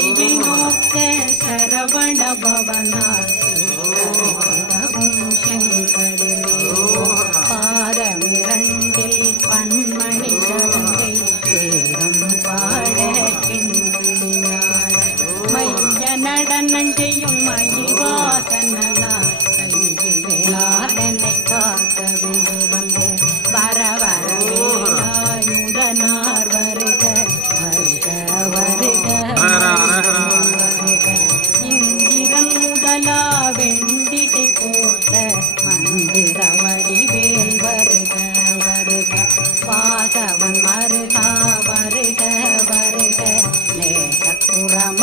இயை நோக்க சரவண பவனார் செங்கடிலே பாதமிரண்டில் பன்மணி சதங்கை தேகம் பாட கிண்பிடியாட மைய நடனஞ்செய்யும் மயில் வாசனார் கையில் வேளாதனை காக்க விந்து வந்து வர வர வேலாயுதனார் வருக வருக வருக இந்திரன் முதலா வெண்டிகை போட்ட மந்திர வடிவேல் வருக வருக வாசவன் மருகா வருக வருக நேசப்புறம்